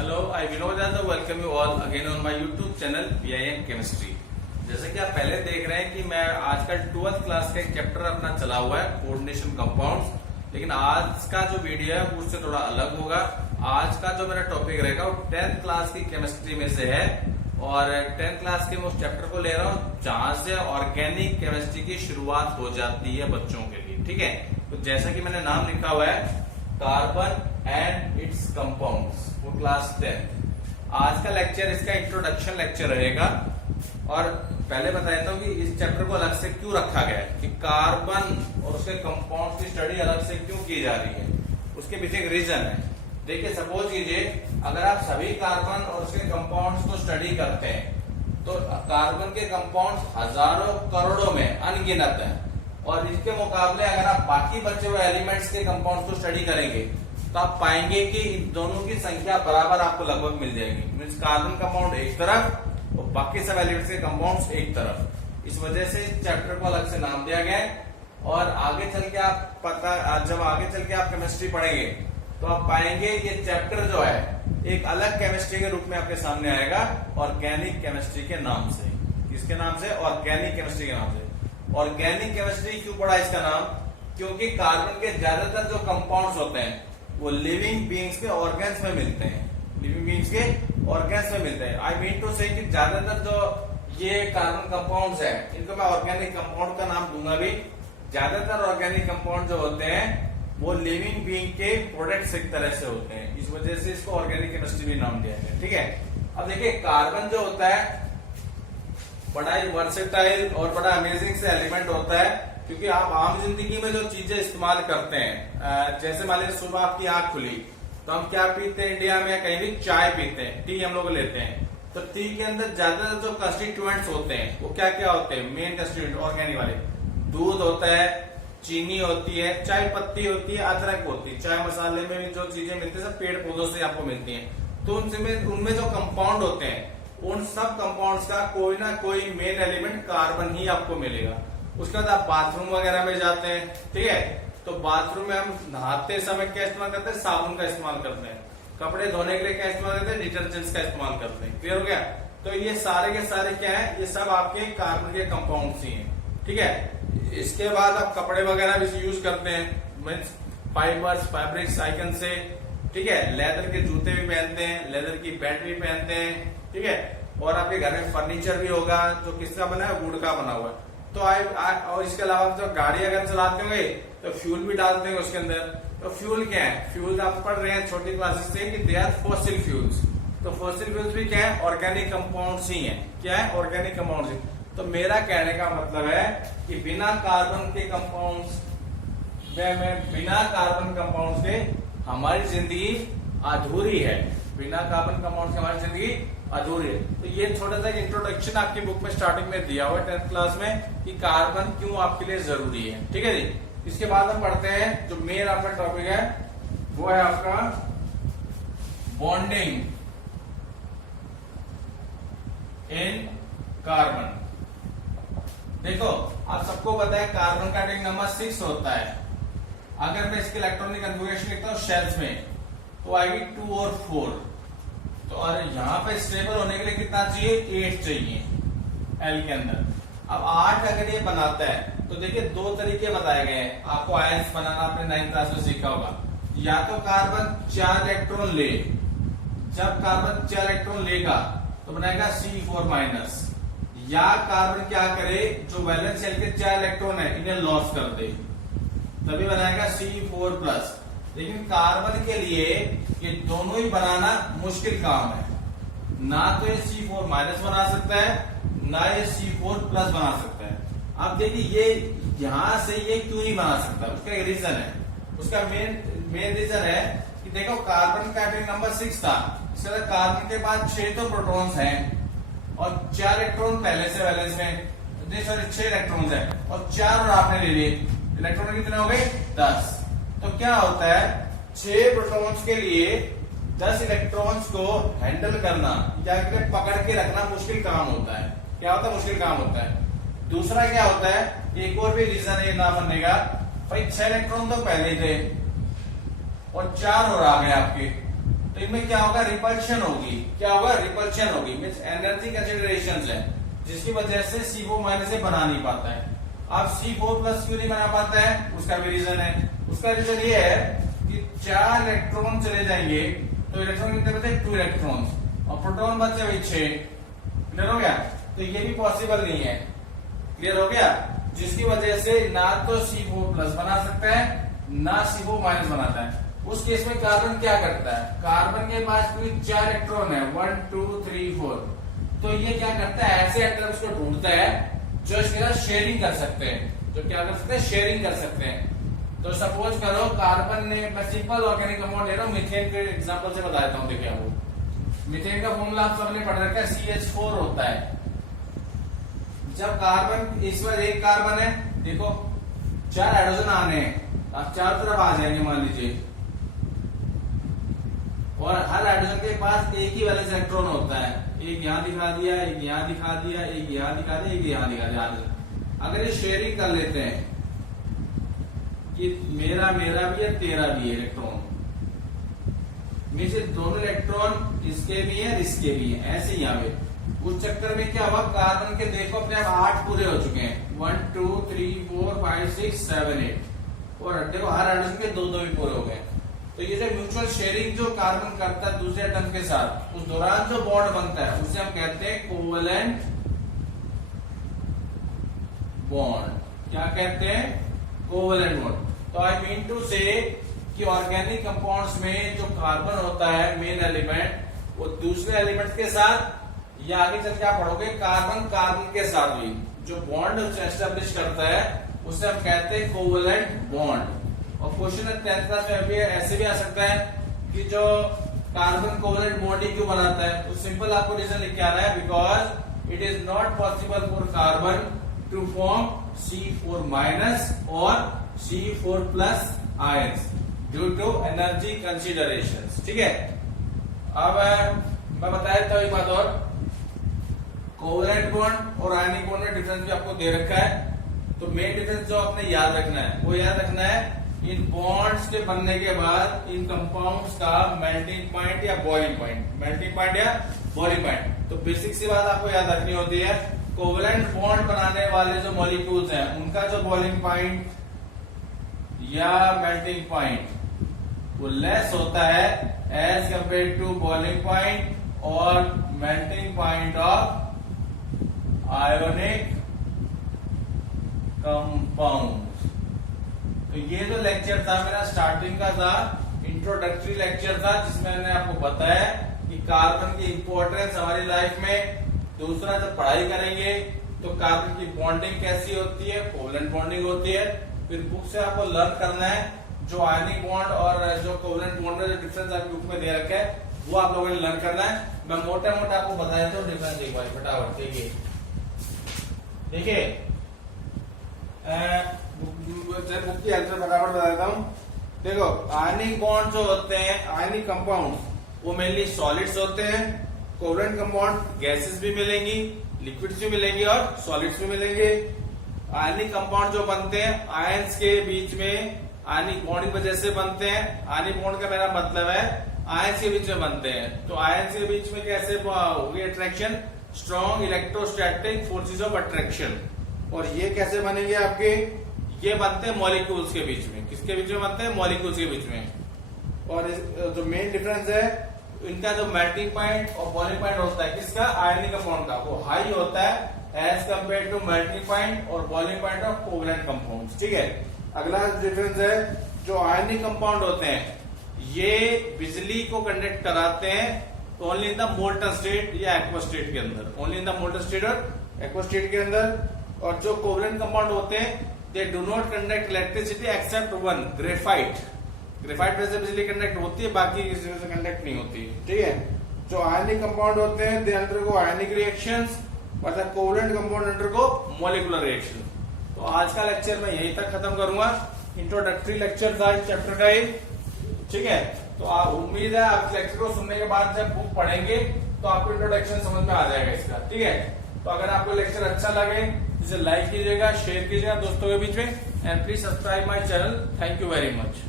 Hello, I Vinod Yadav welcome you all again on my YouTube channel VIM chemistry. जैसे कि आप पहले देख रहे हैं कि मैं आजकल 12th क्लास का एक चैप्टर अपना चला हुआ है कोऑर्डिनेशन कंपाउंड्स, लेकिन आज का जो वीडियो है वो उससे थोड़ा अलग होगा। आज का जो मेरा टॉपिक रहेगा वो 10th क्लास की केमिस्ट्री में से है और 10th क्लास के मैं उस चैप्टर को ले रहा हूँ जहां से ऑर्गेनिक केमिस्ट्री की शुरुआत हो जाती है बच्चों के लिए। ठीक है, तो जैसा कि मैंने नाम लिखा हुआ है कार्बन एंड इट्स कंपाउंड्स वो क्लास 10। आज का लेक्चर इसका इंट्रोडक्शन लेक्चर रहेगा और पहले बता देता हूँ कि इस चैप्टर को अलग से क्यों रखा गया है कि कार्बन और उसके कंपाउंड्स की स्टडी अलग से क्यों की जा रही है, उसके पीछे एक रीजन है। देखिए, सपोज कीजिए अगर आप सभी कार्बन और उसके कंपाउंड्स को स्टडी करते हैं तो कार्बन के कंपाउंड्स हजारों करोड़ों में अनगिनत है और इसके मुकाबले अगर आप बाकी बचे हुए एलिमेंट्स के कंपाउंड्स को स्टडी करेंगे तो आप पाएंगे कि इन दोनों की संख्या बराबर आपको लगभग मिल जाएगी। मीन्स कार्बन कंपाउंड एक तरफ और बाकी सब एलिमेंट्स के कंपाउंड्स एक तरफ। इस वजह से इस चैप्टर को अलग से नाम दिया गया है और आगे चल के जब आगे चल के आप केमिस्ट्री पढ़ेंगे तो आप पाएंगे ये चैप्टर जो है एक अलग केमिस्ट्री के रूप में आपके सामने आएगा ऑर्गेनिक केमिस्ट्री के नाम से। किसके नाम से? ऑर्गेनिक केमिस्ट्री के नाम से। ऑर्गेनिक केमिस्ट्री क्यों पड़ा इसका नाम? क्योंकि कार्बन के ज्यादातर जो कंपाउंड्स होते हैं वो लिविंग बीइंग्स के ऑर्गेन्स में मिलते हैं। लिविंग बीइंग्स के ऑर्गेन्स में मिलते हैं। आई मीन टू से कि ज्यादातर जो ये कार्बन कंपाउंड्स हैं इनको मैं ऑर्गेनिक कंपाउंड का नाम दूंगा भी। ज्यादातर ऑर्गेनिक कंपाउंड जो होते हैं वो लिविंग बीइंग के प्रोडक्ट्स एक तरह से होते हैं, इस वजह से इसको ऑर्गेनिक केमिस्ट्री भी नाम दिया गया। ठीक है, अब देखिए कार्बन जो होता है बड़ा ही वर्सेटाइल और बड़ा अमेजिंग से एलिमेंट होता है क्योंकि आप आम जिंदगी में जो चीजें इस्तेमाल करते हैं, जैसे मान लीजिए सुबह आपकी आंख खुली तो हम क्या पीते हैं इंडिया में? कहीं भी चाय पीते हैं, टी हम लोग लेते हैं। तो टी के अंदर ज्यादातर जो कंस्टिट्यूएंट्स होते हैं वो क्या क्या होते हैं? मेन कंस्टिट्यूएंट ऑर्गेनिक वाले दूध होता है, चीनी होती है, चाय पत्ती होती है, अदरक होती है। चाय मसाले में भी जो चीजें मिलती है सब पेड़ पौधों से आपको मिलती हैं। तो उनमें जो कंपाउंड होते हैं उन सब कंपाउंड्स का कोई ना कोई मेन एलिमेंट कार्बन ही आपको मिलेगा। उसके बाद आप बाथरूम वगैरह में जाते हैं, ठीक है, तो बाथरूम में हम नहाते समय क्या इस्तेमाल करते हैं? साबुन का इस्तेमाल करते हैं। कपड़े धोने के लिए क्या इस्तेमाल करते हैं? डिटर्जेंट्स का इस्तेमाल करते हैं। क्लियर हो गया? तो ये सारे के सारे क्या है? ये सब आपके कार्बन के कंपाउंड्स ही हैं। ठीक है, इसके बाद आप कपड़े वगैरह भी यूज करते हैं, मीन्स फाइबर्स फैब्रिक्स आइकन से। ठीक है, लेदर के जूते भी पहनते हैं, लेदर की पैंट भी पहनते हैं। ठीक है, और आपके घर में फर्नीचर भी होगा जो किसका बना है? वुड का बना हुआ है। तो और इसके अलावा जो गाड़ी अगर चलाते होंगे तो फ्यूल भी डालते हैं उसके अंदर। तो फ्यूल क्या है? फ्यूल आप पढ़ रहे हैं छोटी क्लासेस से कि दे आर फॉसिल फ्यूल्स। तो फॉसिल फ्यूल्स भी क्या है? ऑर्गेनिक कंपाउंड्स ही हैं। क्या है? ऑर्गेनिक कंपाउंड्स ही। तो मेरा कहने का मतलब है कि बिना कार्बन के कंपाउंड्स बिना कार्बन कंपाउंड्स के हमारी जिंदगी अधूरी है। बिना कार्बन कंपाउंड्स के हमारी जिंदगी अधूरी है। तो ये छोटा सा इंट्रोडक्शन आपकी बुक में स्टार्टिंग में दिया हुआ है 10th क्लास में कि कार्बन क्यों आपके लिए जरूरी है। ठीक है जी, इसके बाद हम पढ़ते हैं जो मेन आपका टॉपिक है वो है आपका बॉन्डिंग इन कार्बन। देखो, आप सबको पता है कार्बन का एटॉमिक नंबर 6 होता है। अगर मैं इसके इलेक्ट्रॉनिक कन्फिगरेशन लिखता हूं शेल्स में तो आएगी 2 और 4। तो और यहाँ पे स्टेबल होने के लिए कितना चाहिए? 8 चाहिए एल के अंदर। अब 8 अगर ये बनाता है तो देखिए दो तरीके बताए गए हैं। आपको आयंस बनाना आपने 9th क्लास में सीखा होगा। या तो कार्बन 4 इलेक्ट्रॉन ले, जब कार्बन 4 इलेक्ट्रॉन लेगा तो बनाएगा C4-, या कार्बन क्या करे? जो वैलेंस शेल के 4 इलेक्ट्रॉन है इन्हें लॉस कर दे, तभी बनाएगा C4+। लेकिन कार्बन के लिए ये दोनों ही बनाना मुश्किल काम है। ना तो ये C4- बना सकता है, ना ये C4+ बना सकता है। अब देखिए ये यहां से ये क्यों नहीं बना सकता? उसका एक रीजन है। उसका मेन रीजन है कि देखो कार्बन का एटॉमिक नंबर 6 था, इसका कार्बन के पास 6 तो प्रोटॉन्स हैं और 4 इलेक्ट्रॉन पहले से वैलेंस में, सॉरी 6 इलेक्ट्रॉन्स हैं और 4 और आपने ले लिए। इलेक्ट्रॉन कितने हो गए? 10। तो क्या होता है? 6 प्रोटॉन्स के लिए 10 इलेक्ट्रॉन्स को हैंडल करना या पकड़ के रखना मुश्किल काम होता है। क्या होता है? मुश्किल काम होता है। दूसरा क्या होता है? एक और भी रीजन है ना बनने का, भाई 6 इलेक्ट्रॉन तो पहले थे और 4 और आ गए आपके, तो तो इनमें क्या होगा, रिपल्शन होगी। क्या होगा, रिपल्शन होगी। मींस एनर्जी कंसिडरेशंस है जिसकी वजह से C4 माइनस बना नहीं पाता है। अब C4 प्लस क्यों नहीं बना पाता है, उसका भी रीजन है। उसका रीजन ये है कि 4 इलेक्ट्रॉन चले जाएंगे तो इलेक्ट्रॉन कितने बचे, 2 इलेक्ट्रॉन, और प्रोटॉन बचे भाई 6। क्लियर हो गया। तो ये भी पॉसिबल नहीं है। क्लियर हो गया। जिसकी वजह से ना तो C4 प्लस बना सकता है ना C4 माइनस बनाता है। उस केस में कार्बन क्या करता है, कार्बन के पास कोई 4 इलेक्ट्रॉन है, 1 2 3 4। तो ये क्या करता है, ऐसे एटम्स को ढूंढता है जो इसके साथ शेयरिंग कर सकते हैं। जो क्या कर सकते हैं, शेयरिंग कर सकते हैं। तो सपोज करो कार्बन ने, मैं सिंपल ऑर्गेनिक कंपाउंड ले रहा हूँ, मीथेन के एग्जांपल से बता देता हूँ। देखिए आपको मीथेन का फॉर्मूला आप सबने पढ़ रखा है, CH4 होता है। जब कार्बन, इस बार एक कार्बन है, देखो 4 हाइड्रोजन आने हैं, अब चारों तरफ आ जाएंगे मान लीजिए, और हर हाइड्रोजन के पास एक ही वैलेंस इलेक्ट्रॉन होता है। एक यहां दिखा दिया, एक यहां दिखा दिया, एक यहां दिखा दिया, एक यहां दिखा दिया। अगर ये शेयरिंग कर लेते हैं कि मेरा भी है तेरा भी है इलेक्ट्रॉन, में से दोनों इलेक्ट्रॉन इसके भी है इसके भी है, ऐसे यहाँ पे। उस चक्कर में क्या हुआ, कार्बन के देखो अपने आप 8 पूरे हो चुके हैं, 1 2 3 4 5 6 7 8, और देखो हर हाइड्रोजन के 2 भी पूरे हो गए। तो ये जो म्यूचुअल शेयरिंग जो कार्बन करता है दूसरे एटम के साथ, उस दौरान जो बॉन्ड बनता है उसे हम कहते हैं कोवेलेंट बॉन्ड। क्या कहते हैं, कोवेलेंट बॉन्ड। तो आई मीन टू से कि ऑर्गेनिक कंपाउंड्स में जो कार्बन होता है मेन एलिमेंट, वो दूसरे एलिमेंट के साथ, या आगे चल के आप पढ़ोगे कार्बन के साथ भी जो बॉन्ड एस्टेब्लिश करता है उसे हम कहते हैं कोवेलेंट बॉन्ड। और क्वेश्चन 10th क्लास में भी ऐसे भी आ सकता है कि जो कार्बन कोवेलेंट बॉन्ड ही क्यों बनाता है, तो सिंपल आपको रीजन लिख के आना है, because it is not possible for carbon to form C4 minus और C4 plus ions due to energy considerations. ठीक है। अब मैं बता देता हूं एक बात और, कोवेलेंट बॉन्ड और आयनिक बॉन्ड में डिफरेंस भी आपको दे रखा है। तो मेन डिफरेंस जो आपने याद रखना है वो याद रखना है, इन बॉन्ड्स के बनने के बाद इन कंपाउंड्स का मेल्टिंग पॉइंट या बॉइलिंग पॉइंट, मेल्टिंग पॉइंट या बॉइलिंग पॉइंट। तो बेसिक सी बात आपको याद रखनी होती है, कोवेलेंट बॉन्ड बनाने वाले जो मॉलिक्यूल्स हैं उनका जो बॉइलिंग पॉइंट या मेल्टिंग पॉइंट वो लेस होता है as compare to boiling point और melting point of ionic compound. तो ये जो लेक्चर था मेरा स्टार्टिंग का था, इंट्रोडक्टरी लेक्चर था, जिसमें मैंने आपको बताया कि कार्बन की इंपॉर्टेंस हमारी लाइफ में। दूसरा जब पढ़ाई करेंगे तो कार्बन की बॉन्डिंग कैसी होती है, कोवेलेंट बॉन्डिंग होती है। फिर बुक से आपको लर्न करना है जो आयनिक बॉन्ड और जो कोवेलेंट बॉन्ड में जो डिफरेंस आपकी बुक में दे रखा है वो आप लोगों ने लर्न करना है। मैं मोटा मोटा आपको बता देता हूँ डिफरेंस एक बार फटाफट। देखिए बुक की आंसर फटाफट बता देता हूँ। देखो आयनिक बॉन्ड जो होते हैं, आयनिक कंपाउंड, वो मेनली सॉलिड्स होते हैं। कोवेलेंट कंपाउंड गैसेस भी मिलेंगी, लिक्विड्स भी मिलेंगी और सॉलिड्स भी मिलेंगे। आयनिक कंपाउंड जो बनते हैं आयंस के बीच में आयनिक बॉन्ड की वजह से बनते हैं। आयनिक बॉन्ड का मेरा मतलब है आयंस के बीच में बनते हैं। तो आयंस के बीच में कैसे होगी attraction, strong electrostatic forces of attraction. और ये कैसे बनेंगे आपके, ये बनते हैं मॉलिक्यूल्स के बीच में। किसके बीच में बनते हैं, मॉलिक्यूल्स के बीच में। और जो मेन डिफरेंस है इनका जो मेल्टिंग पॉइंट और बॉइलिंग पॉइंट होता है किसका, आयनिक कंपाउंड का, वो हाई होता है as compare to melting point और boiling point of covalent compounds. ठीक है। अगला डिफरेंस है जो आयनिक कंपाउंड होते हैं ये बिजली को कंडक्ट कराते हैं only in the molten state या एक्वा स्टेट के अंदर, only in the molten state और एक्वा स्टेट के अंदर। और जो कोवेलेंट कंपाउंड होते हैं they do not conduct electricity except one, graphite. Graphite में से बिजली कंडक्ट होती है, बाकी किसी से कंडक्ट नहीं होती। ठीक है। जो आयनिक कंपाउंड होते हैं दे अंडरगो आयनिक रिएक्शंस, मतलब covalent compound undergo molecular reaction. तो आज का लेक्चर मैं यहीं तक खत्म करूंगा। इंट्रोडक्टरी लेक्चर था इस चैप्टर का ही। ठीक है। तो आप उम्मीद है आप लेक्चर को सुनने के बाद जब बुक पढ़ेंगे तो आपको इंट्रोडक्शन समझ में आ जाएगा इसका। ठीक है। तो अगर आपको लेक्चर अच्छा लगे इसे लाइक कीजिएगा, शेयर कीजिएगा दोस्तों के बीच में, and please subscribe my channel. Thank you very much.